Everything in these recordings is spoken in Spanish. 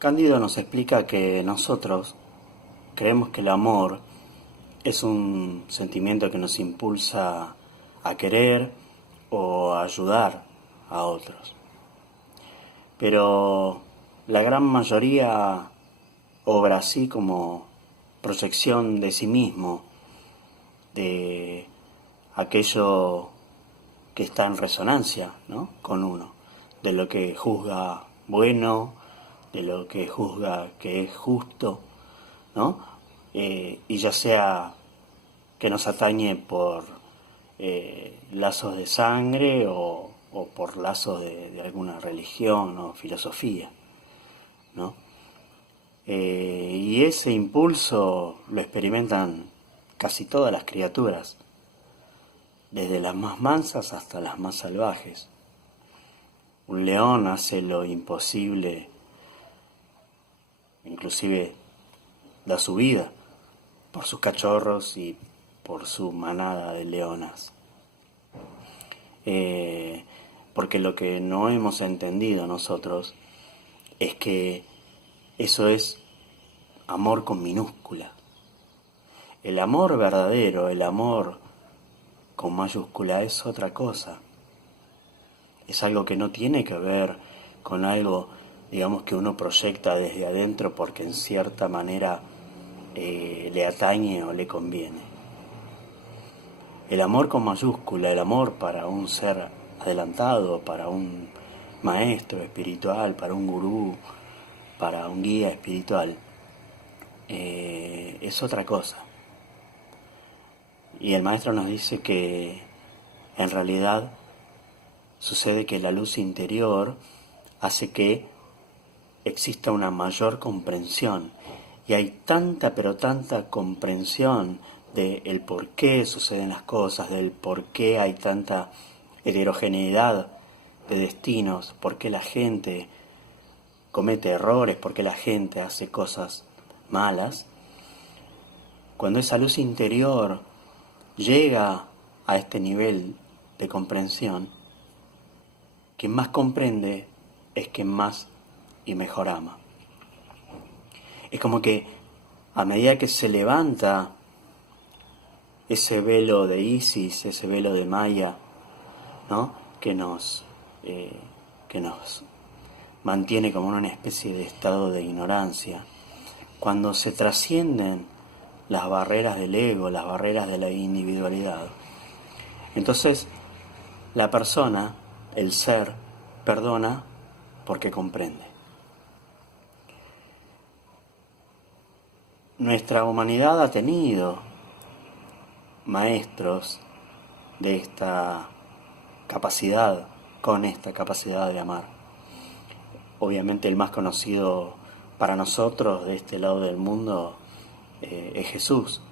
Cándido nos explica que nosotros creemos que el amor es un sentimiento que nos impulsa a querer o a ayudar a otros. Pero la gran mayoría obra así como proyección de sí mismo, de aquello que está en resonancia, ¿no?, con uno, de lo que juzga bueno, de lo que juzga que es justo, ¿no? Y ya sea que nos atañe por lazos de sangre o por lazos de alguna religión o filosofía, ¿no? Y ese impulso lo experimentan casi todas las criaturas, desde las más mansas hasta las más salvajes. Un león hace lo imposible, inclusive da su vida por sus cachorros y por su manada de leonas. Porque lo que no hemos entendido nosotros es que eso es amor con minúscula. El amor verdadero, el amor con mayúscula es otra cosa. Es algo que no tiene que ver con algo, digamos, que uno proyecta desde adentro porque en cierta manera le atañe o le conviene. El amor con mayúscula, el amor para un ser adelantado, para un maestro espiritual, para un gurú, para un guía espiritual, es otra cosa. Y el maestro nos dice que en realidad sucede que la luz interior hace que exista una mayor comprensión. Y hay tanta, pero tanta comprensión del por qué suceden las cosas, del por qué hay tanta heterogeneidad de destinos, por qué la gente comete errores, por qué la gente hace cosas malas. Cuando esa luz interior llega a este nivel de comprensión, quien más comprende es quien más y mejor ama. Es como que a medida que se levanta ese velo de Isis, ese velo de Maya, ¿no?, que nos mantiene como en una especie de estado de ignorancia, cuando se trascienden las barreras del ego, las barreras de la individualidad, entonces la persona, el ser, perdona porque comprende. Nuestra humanidad ha tenido maestros de esta capacidad, con esta capacidad de amar. Obviamente el más conocido para nosotros de este lado del mundo es Jesús.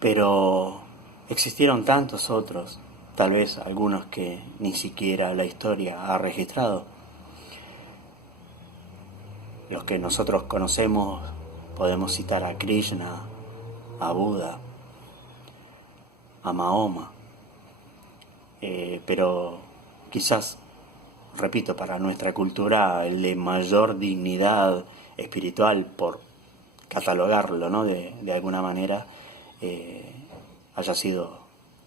Pero existieron tantos otros, tal vez algunos que ni siquiera la historia ha registrado. Los que nosotros conocemos podemos citar a Krishna, a Buda, a Mahoma, pero quizás, repito, para nuestra cultura el de mayor dignidad espiritual, por catalogarlo, ¿no?, de alguna manera, haya sido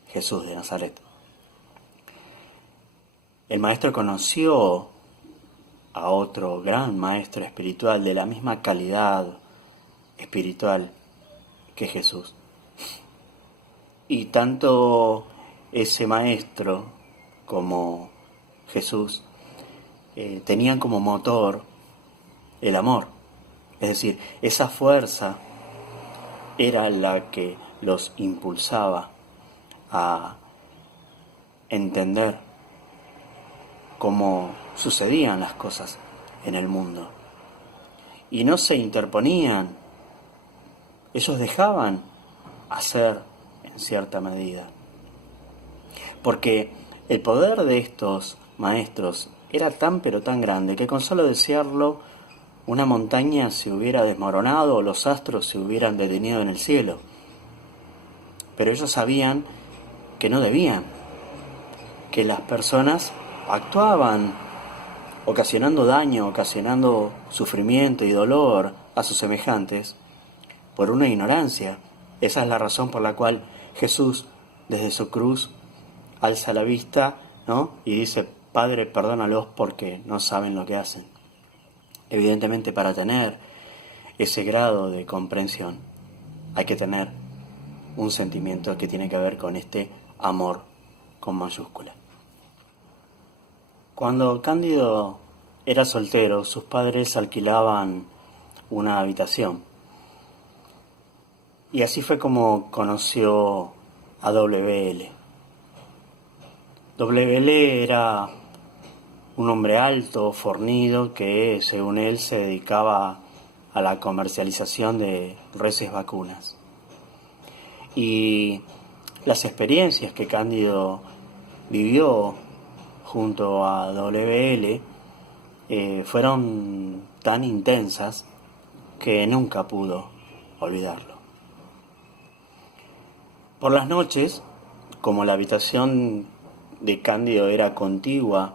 Jesús de Nazaret. El maestro conoció a otro gran maestro espiritual de la misma calidad espiritual que Jesús. Y tanto ese maestro como Jesús tenían como motor el amor. Es decir, esa fuerza era la que los impulsaba a entender cómo sucedían las cosas en el mundo. Y no se interponían, ellos dejaban hacer en cierta medida. Porque el poder de estos maestros era tan pero tan grande que con solo desearlo una montaña se hubiera desmoronado o los astros se hubieran detenido en el cielo. Pero ellos sabían que no debían, que las personas actuaban ocasionando daño, ocasionando sufrimiento y dolor a sus semejantes por una ignorancia. Esa es la razón por la cual Jesús, desde su cruz, alza la vista, ¿no? Y dice: Padre, perdónalos porque no saben lo que hacen. Evidentemente, para tener ese grado de comprensión hay que tener un sentimiento que tiene que ver con este amor con mayúscula. Cuando Cándido era soltero, sus padres alquilaban una habitación. Y así fue como conoció a W.L. W.L. era un hombre alto, fornido, que según él se dedicaba a la comercialización de reses vacunas. Y las experiencias que Cándido vivió junto a W.L. Fueron tan intensas que nunca pudo olvidarlo. Por las noches, como la habitación de Cándido era contigua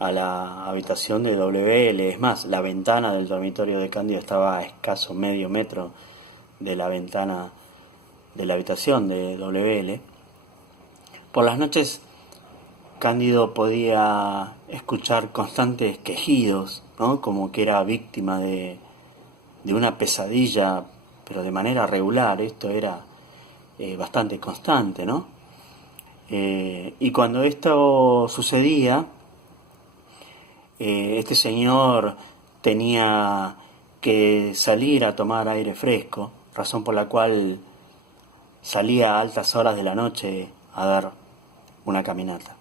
a la habitación de W.L., es más, la ventana del dormitorio de Cándido estaba a escaso medio metro de la ventana de la habitación de W.L., por las noches Cándido podía escuchar constantes quejidos, ¿no? Como que era víctima de una pesadilla, pero de manera regular. Esto era bastante constante, ¿no? Y cuando esto sucedía, este señor tenía que salir a tomar aire fresco, razón por la cual salía a altas horas de la noche a dar una caminata.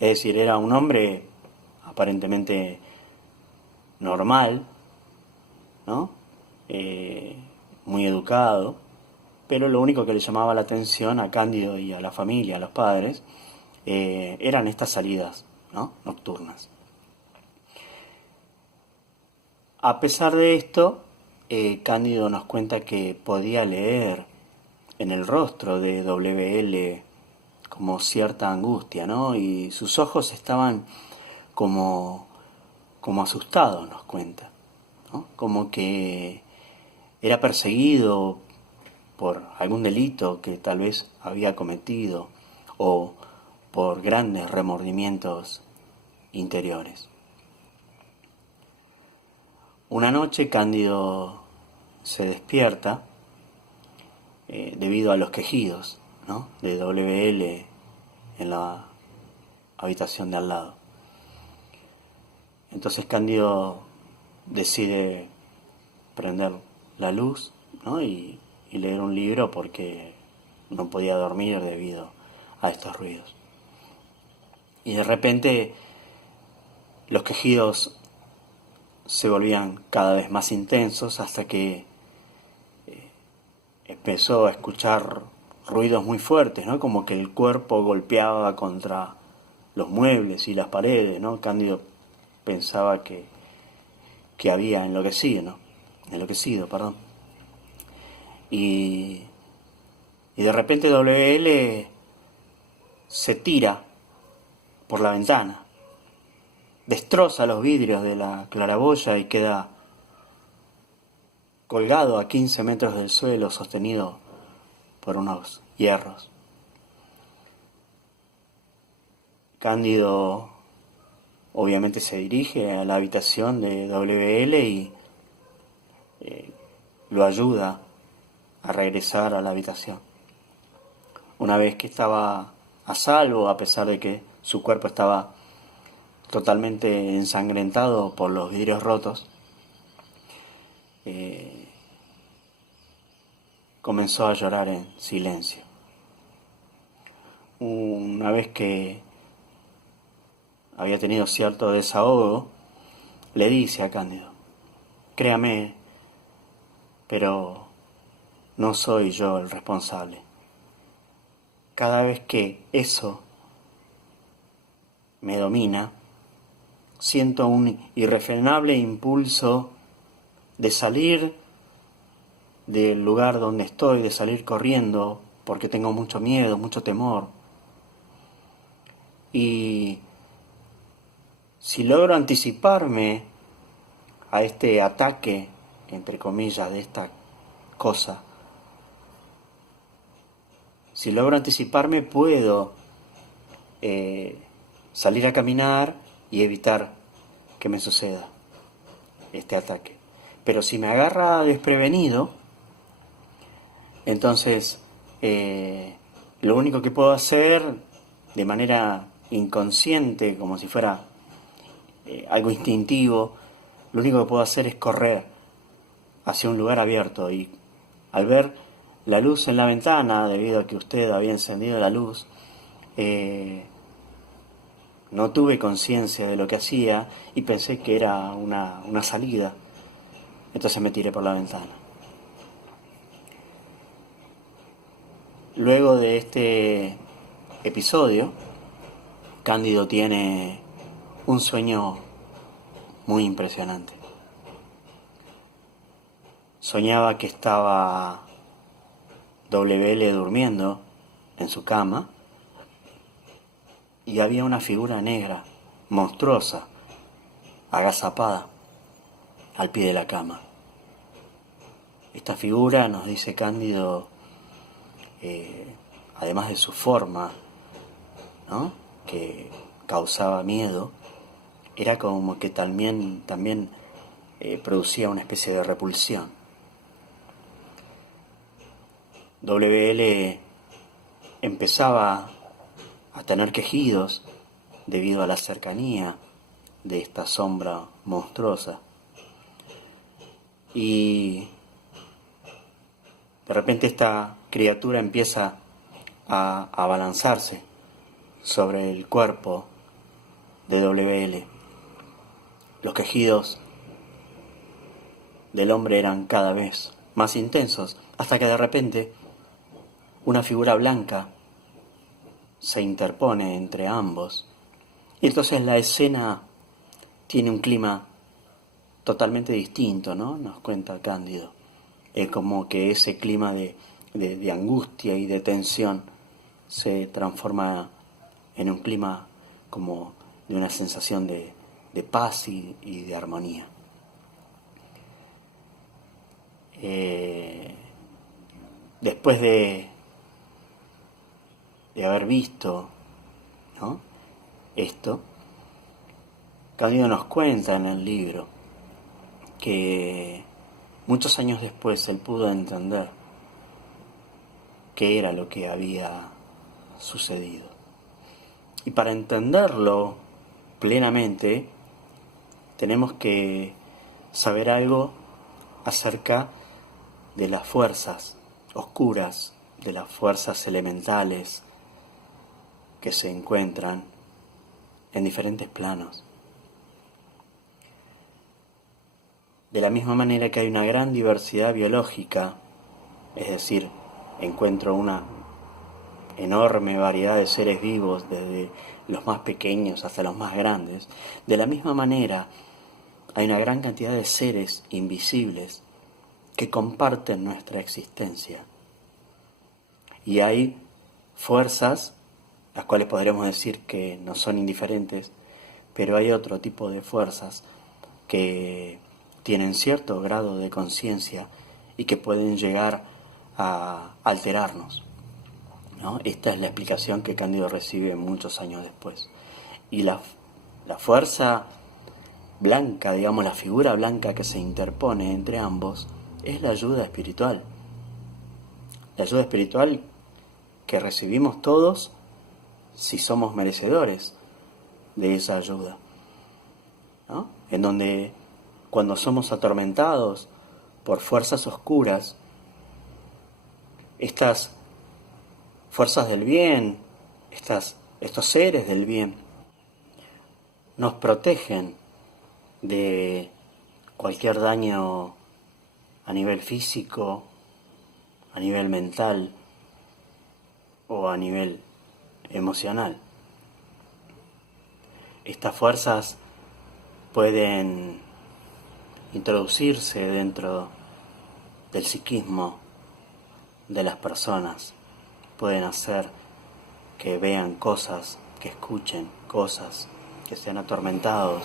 Es decir, era un hombre aparentemente normal, ¿no? Muy educado, pero lo único que le llamaba la atención a Cándido y a la familia, a los padres, eran estas salidas, ¿no? Nocturnas. A pesar de esto, Cándido nos cuenta que podía leer en el rostro de W.L. como cierta angustia, ¿no? Y sus ojos estaban como asustados, nos cuenta, ¿no? Como que era perseguido por algún delito que tal vez había cometido o por grandes remordimientos interiores. Una noche Cándido se despierta debido a los quejidos, ¿no? De W.L. en la habitación de al lado. Entonces Cándido decide prender la luz, ¿no? y leer un libro porque no podía dormir debido a estos ruidos. Y de repente los quejidos se volvían cada vez más intensos hasta que empezó a escuchar ruidos muy fuertes, ¿no? Como que el cuerpo golpeaba contra los muebles y las paredes, ¿no? Cándido pensaba que había enloquecido, perdón. Y de repente W.L. se tira por la ventana, destroza los vidrios de la claraboya y queda colgado a 15 metros del suelo, sostenido por unos hierros. Cándido obviamente se dirige a la habitación de W.L. y lo ayuda a regresar a la habitación. Una vez que estaba a salvo, a pesar de que su cuerpo estaba totalmente ensangrentado por los vidrios rotos, comenzó a llorar en silencio. Una vez que había tenido cierto desahogo, le dice a Cándido: créame, pero no soy yo el responsable. Cada vez que eso me domina, siento un irrefrenable impulso de salir del lugar donde estoy, de salir corriendo, porque tengo mucho miedo, mucho temor. Y Si logro anticiparme a este ataque, entre comillas, de esta cosa, si logro anticiparme puedo salir a caminar y evitar que me suceda este ataque. Pero si me agarra desprevenido, entonces lo único que puedo hacer de manera inconsciente, como si fuera algo instintivo, lo único que puedo hacer es correr hacia un lugar abierto, y al ver la luz en la ventana, debido a que usted había encendido la luz, no tuve conciencia de lo que hacía y pensé que era una salida. Entonces me tiré por la ventana. Luego de este episodio, Cándido tiene un sueño muy impresionante. Soñaba que estaba WL durmiendo en su cama y había una figura negra, monstruosa, agazapada al pie de la cama. Esta figura, nos dice Cándido, además de su forma, ¿no?, que causaba miedo, era como que también producía una especie de repulsión. WL empezaba a tener quejidos debido a la cercanía de esta sombra monstruosa. Y de repente esta criatura empieza a abalanzarse sobre el cuerpo de WL. Los quejidos del hombre eran cada vez más intensos, hasta que de repente una figura blanca se interpone entre ambos. Y entonces la escena tiene un clima totalmente distinto, ¿no?, nos cuenta Cándido. Es como que ese clima de angustia y de tensión se transforma en un clima como de una sensación de paz y de armonía. Después de haber visto, ¿no?, esto, Cándido nos cuenta en el libro que muchos años después él pudo entender qué era lo que había sucedido. Y para entenderlo plenamente, tenemos que saber algo acerca de las fuerzas oscuras, de las fuerzas elementales que se encuentran en diferentes planos. De la misma manera que hay una gran diversidad biológica, es decir, encuentro una enorme variedad de seres vivos, desde los más pequeños hasta los más grandes, de la misma manera hay una gran cantidad de seres invisibles que comparten nuestra existencia. Y hay fuerzas, las cuales podríamos decir que no son indiferentes, pero hay otro tipo de fuerzas que tienen cierto grado de conciencia y que pueden llegar a alterarnos, ¿no? Esta es la explicación que Cándido recibe muchos años después. Y la fuerza blanca, digamos, la figura blanca que se interpone entre ambos, es la ayuda espiritual. La ayuda espiritual que recibimos todos si somos merecedores de esa ayuda, ¿no? En donde cuando somos atormentados por fuerzas oscuras, estas fuerzas del bien, estos seres del bien, nos protegen de cualquier daño a nivel físico, a nivel mental o a nivel emocional. Estas fuerzas pueden introducirse dentro del psiquismo de las personas, pueden hacer que vean cosas, que escuchen cosas, que sean atormentados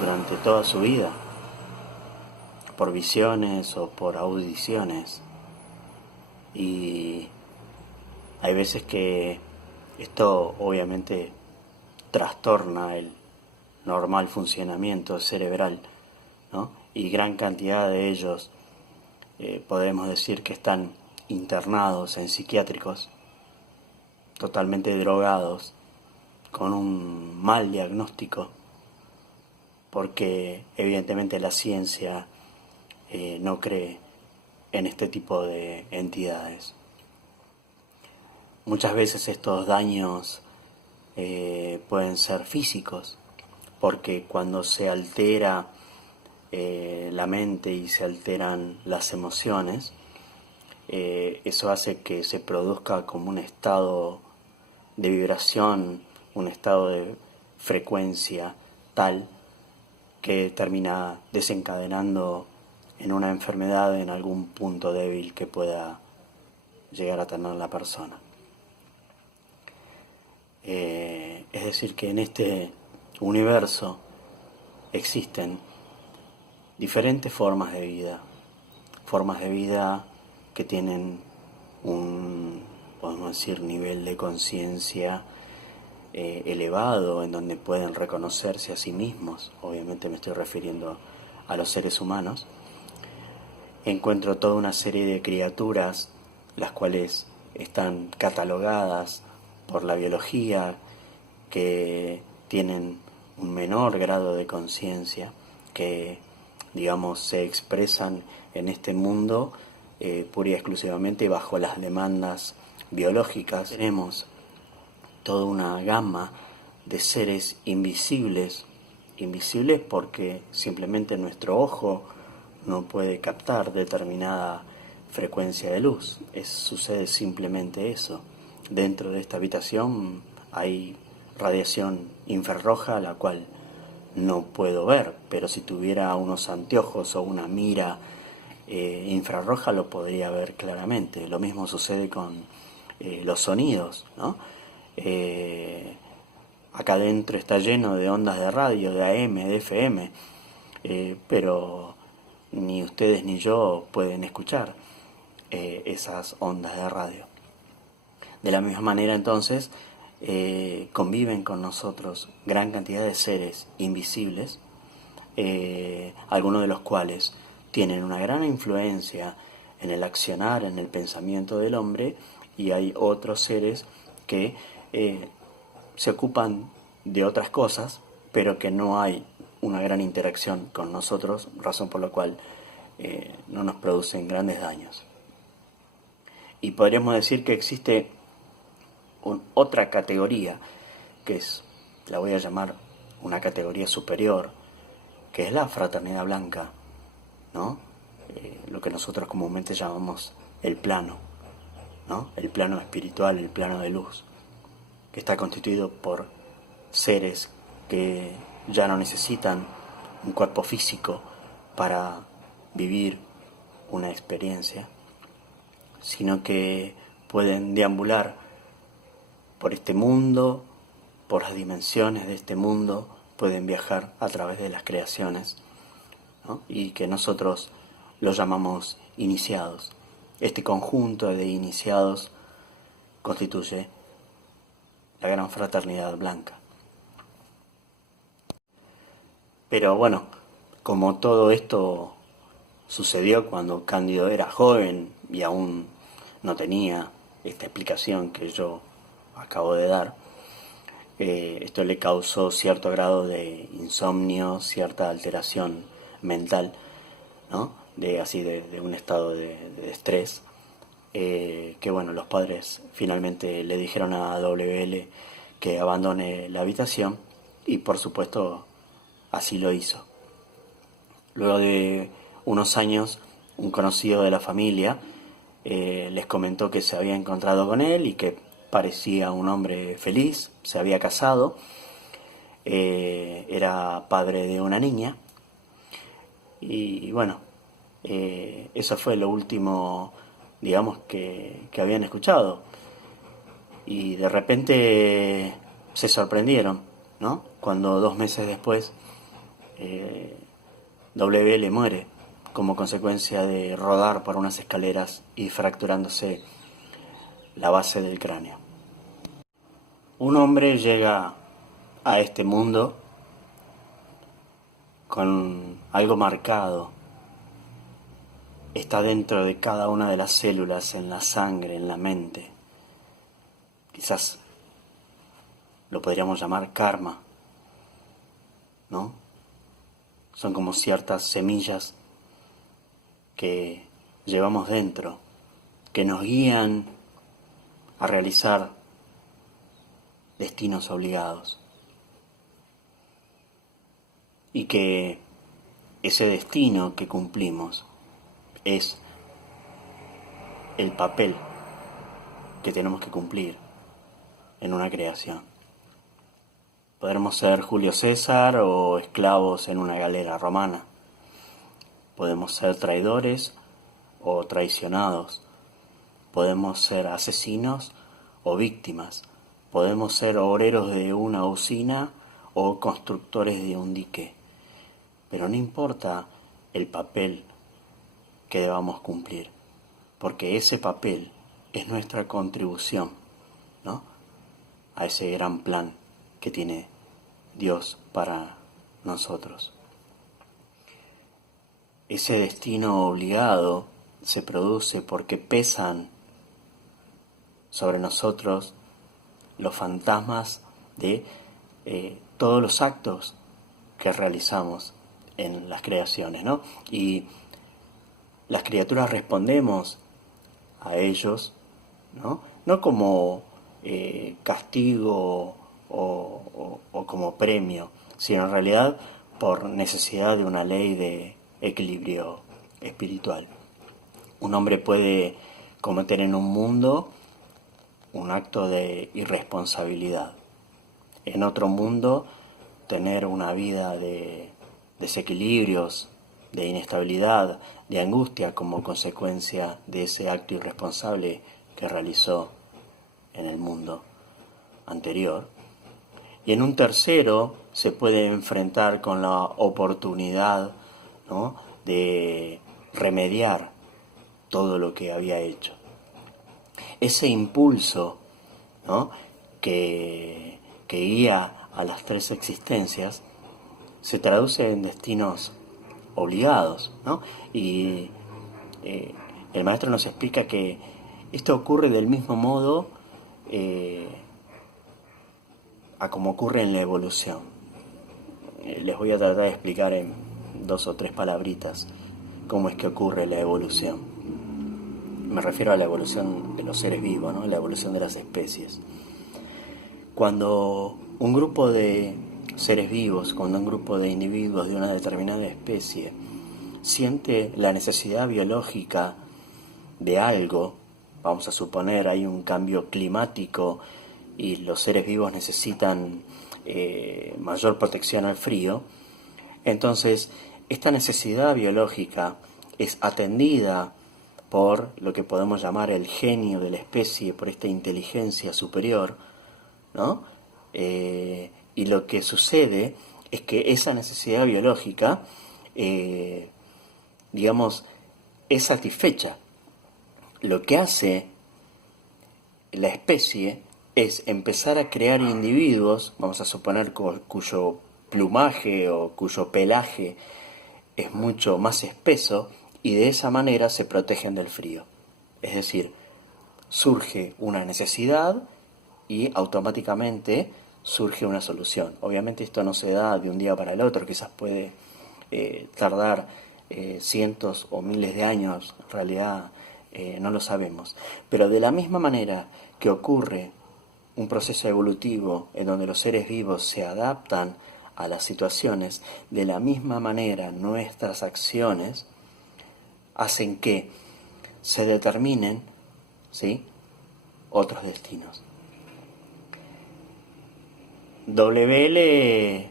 durante toda su vida por visiones o por audiciones. Y hay veces que esto obviamente trastorna el normal funcionamiento cerebral, ¿no? Y gran cantidad de ellos podemos decir que están internados en psiquiátricos, totalmente drogados, con un mal diagnóstico, porque evidentemente la ciencia no cree en este tipo de entidades. Muchas veces estos daños pueden ser físicos, porque cuando se altera la mente y se alteran las emociones, eso hace que se produzca como un estado de vibración, un estado de frecuencia tal que termina desencadenando en una enfermedad, en algún punto débil que pueda llegar a tener la persona. Es decir, que en este universo existen diferentes formas de vida que tienen un, podemos decir, nivel de conciencia elevado, en donde pueden reconocerse a sí mismos. Obviamente me estoy refiriendo a los seres humanos. Encuentro toda una serie de criaturas, las cuales están catalogadas por la biología, que tienen un menor grado de conciencia, que digamos se expresan en este mundo pura y exclusivamente bajo las demandas biológicas. Tenemos toda una gama de seres invisibles porque simplemente nuestro ojo no puede captar determinada frecuencia de luz. Sucede simplemente eso. Dentro de esta habitación hay radiación infrarroja, la cual no puedo ver, pero si tuviera unos anteojos o una mira infrarroja lo podría ver claramente. Lo mismo sucede con los sonidos, ¿no? Acá adentro está lleno de ondas de radio, de AM, de FM, pero ni ustedes ni yo pueden escuchar esas ondas de radio. De la misma manera, entonces, conviven con nosotros gran cantidad de seres invisibles, algunos de los cuales tienen una gran influencia en el accionar, en el pensamiento del hombre, y hay otros seres que se ocupan de otras cosas, pero que no hay una gran interacción con nosotros, razón por la cual no nos producen grandes daños. Y podríamos decir que existe otra categoría, que la voy a llamar una categoría superior, que es la fraternidad blanca, ¿no? Lo que nosotros comúnmente llamamos el plano, ¿no? El plano espiritual, el plano de luz, que está constituido por seres que ya no necesitan un cuerpo físico para vivir una experiencia, sino que pueden deambular por este mundo, por las dimensiones de este mundo, pueden viajar a través de las creaciones, ¿no? Y que nosotros los llamamos iniciados. Este conjunto de iniciados constituye la gran fraternidad blanca. Pero bueno, como todo esto sucedió cuando Cándido era joven y aún no tenía esta explicación que yo acabo de dar, esto le causó cierto grado de insomnio, cierta alteración mental, ¿no? De un estado de estrés, que bueno, los padres finalmente le dijeron a WL que abandone la habitación, y por supuesto así lo hizo. Luego de unos años, un conocido de la familia les comentó que se había encontrado con él y que parecía un hombre feliz, se había casado, era padre de una niña, y bueno, eso fue lo último, digamos, que habían escuchado. Y de repente se sorprendieron ¿no? Cuando 2 meses después WL muere como consecuencia de rodar por unas escaleras y fracturándose la base del cráneo. Un hombre llega a este mundo con algo marcado. Está dentro de cada una de las células, en la sangre, en la mente. Quizás lo podríamos llamar karma, ¿no? Son como ciertas semillas que llevamos dentro, que nos guían a realizar destinos obligados. Y que ese destino que cumplimos es el papel que tenemos que cumplir en una creación. Podremos ser Julio César o esclavos en una galera romana. Podemos ser traidores o traicionados. Podemos ser asesinos o víctimas. Podemos ser obreros de una usina o constructores de un dique. Pero no importa el papel que debamos cumplir, porque ese papel es nuestra contribución, ¿no?, a ese gran plan que tiene Dios para nosotros. Ese destino obligado se produce porque pesan sobre nosotros los fantasmas de todos los actos que realizamos en las creaciones, ¿no? Y las criaturas respondemos a ellos, ¿no? No como castigo o como premio, sino en realidad por necesidad de una ley de equilibrio espiritual. Un hombre puede cometer en un mundo un acto de irresponsabilidad, en otro mundo tener una vida de desequilibrios, de inestabilidad, de angustia como consecuencia de ese acto irresponsable que realizó en el mundo anterior. Y en un tercero se puede enfrentar con la oportunidad, ¿no?, de remediar todo lo que había hecho. Ese impulso, ¿no?, que guía a las tres existencias se traduce en destinos obligados, ¿no? Y el maestro nos explica que esto ocurre del mismo modo a como ocurre en la evolución. Les voy a tratar de explicar en 2 o 3 palabritas cómo es que ocurre la evolución. Me refiero a la evolución de los seres vivos, ¿no?, la evolución de las especies. Cuando un grupo de seres vivos, cuando un grupo de individuos de una determinada especie siente la necesidad biológica de algo, vamos a suponer hay un cambio climático y los seres vivos necesitan mayor protección al frío, entonces esta necesidad biológica es atendida por lo que podemos llamar el genio de la especie, por esta inteligencia superior, ¿no? Y lo que sucede es que esa necesidad biológica, digamos, es satisfecha. Lo que hace la especie es empezar a crear individuos, vamos a suponer cuyo plumaje o cuyo pelaje es mucho más espeso, y de esa manera se protegen del frío. Es decir, surge una necesidad y automáticamente surge una solución. Obviamente esto no se da de un día para el otro, quizás puede tardar cientos o miles de años, en realidad no lo sabemos. Pero de la misma manera que ocurre un proceso evolutivo en donde los seres vivos se adaptan a las situaciones, de la misma manera nuestras acciones hacen que se determinen, ¿sí?, otros destinos. WL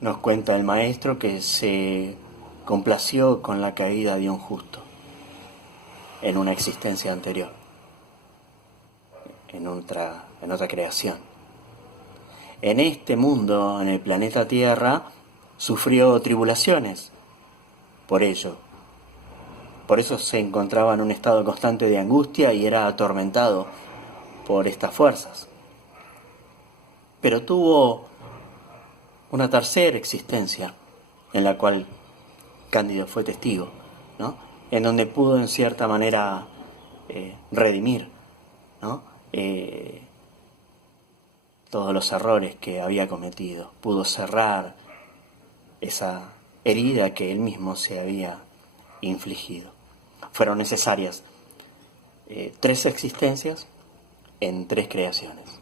nos cuenta el maestro que se complació con la caída de un justo en una existencia anterior, en otra creación. en este mundo, en el planeta Tierra, sufrió tribulaciones por ello. Por eso se encontraba en un estado constante de angustia y era atormentado por estas fuerzas. Pero tuvo una tercera existencia en la cual Cándido fue testigo, ¿no? En donde pudo en cierta manera redimir, ¿no? Todos los errores que había cometido, pudo cerrar esa herida que él mismo se había infligido. Fueron necesarias 3 existencias en 3 creaciones.